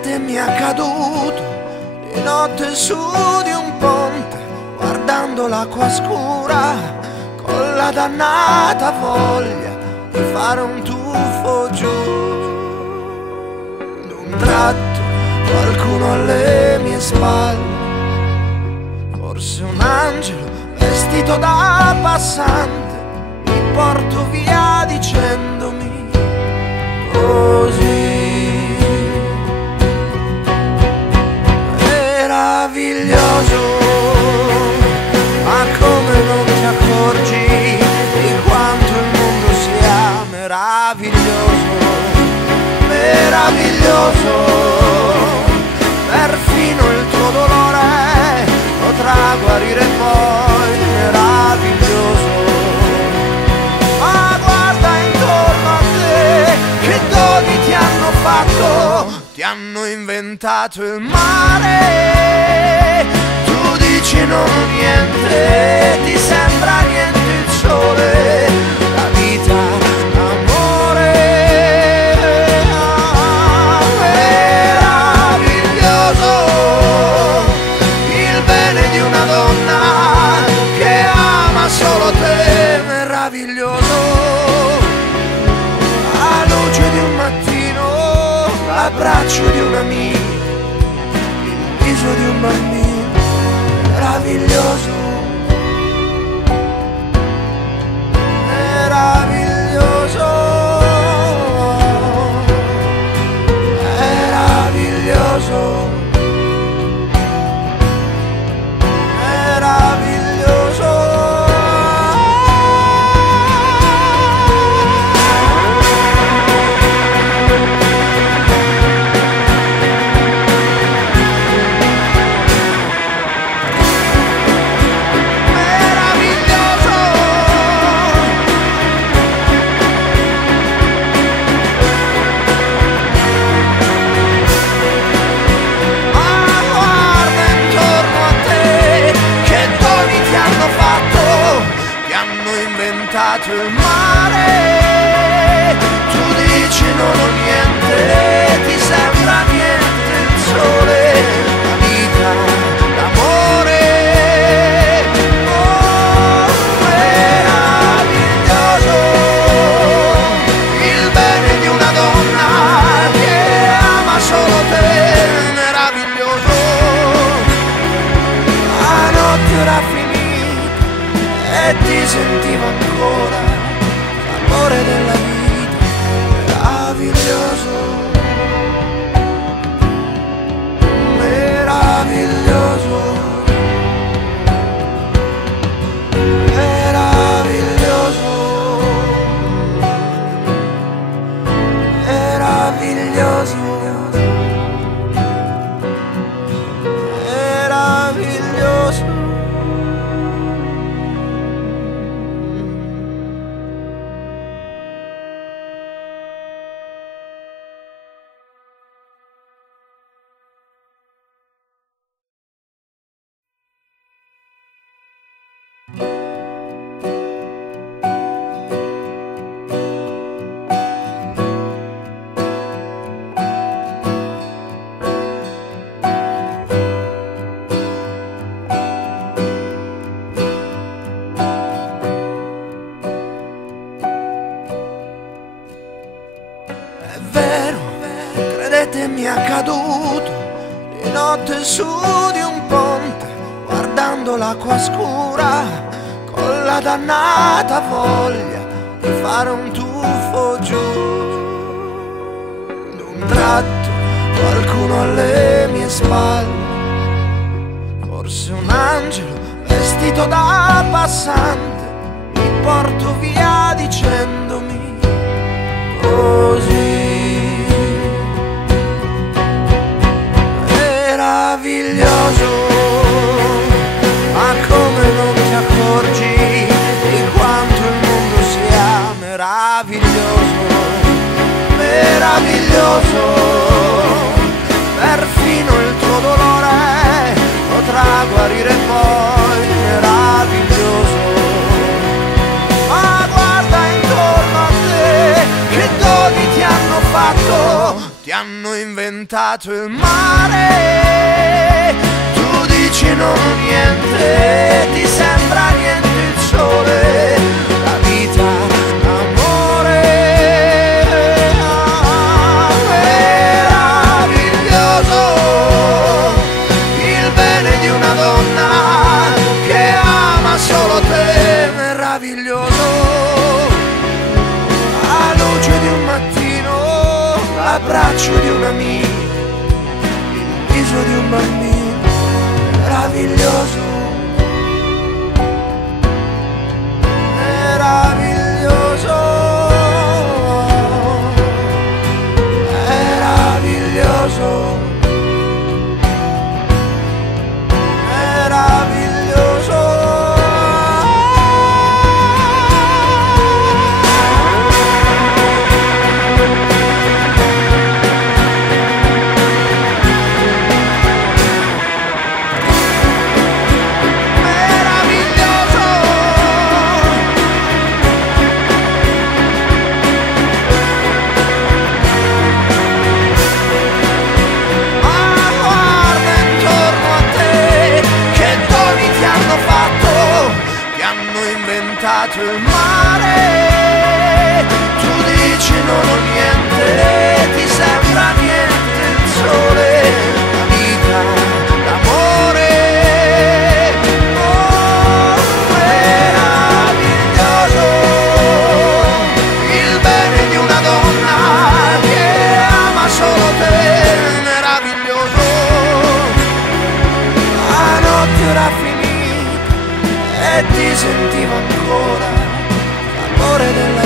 Credete mi è accaduto di notte su di un ponte, guardando l'acqua scura, con la dannata voglia di fare un tuffo giù. D'un tratto qualcuno alle mie spalle, forse un angelo vestito da passante, mi porto via dicendomi così. Meraviglioso, ma come non ti accorgi di quanto il mondo sia meraviglioso, meraviglioso, perfino il tuo dolore potrà guarire poi, meraviglioso. Ma guarda intorno a te, che doni ti hanno fatto, ti hanno inventato il mare. Tu dici non ho niente, ti sembra niente il sole, la vita, l'amore. Meraviglioso, il bene di una donna che ama solo te, meraviglioso. La luce di un mattino, l'abbraccio di un amico, il viso di un bambino, meraviglioso, meraviglioso, meraviglioso, meraviglioso. Il mare, tu dici non ho niente, ti sembra niente il sole, la vita, l'amore. Oh, meraviglioso, il bene di una donna che ama solo te, meraviglioso. La notte era finita e ti sentivo ancora l'amore della vita, meraviglioso, meraviglioso, meraviglioso, meraviglioso, meraviglioso. È vero, credete mi è accaduto di notte su di un ponte, guardando l'acqua scura, con la dannata voglia di fare un tuffo giù. D'un tratto qualcuno alle mie spalle, forse un angelo vestito da passante, mi porto via dicendomi così. Meraviglioso, ma come non ti accorgi di quanto il mondo sia meraviglioso, meraviglioso, perfino il tuo dolore potrà guarire poi, meraviglioso. Ma guarda intorno hanno inventato il mare. Tu dici non ho niente, ti sembra niente il sole, la vita, l'amore. Meraviglioso il bene di una donna che ama solo te. Meraviglioso la luce di un mattino, l'abbraccio di un amico, il viso di un bambino. Meraviglioso, meraviglioso, meraviglioso, meraviglioso. Il mare, tu dici non ho niente, ti sembra niente il sole, la vita, l'amore. Oh, meraviglioso il bene di una donna che ama solo te. Meraviglioso la notte era finita e ti sentivo ancora l'amore della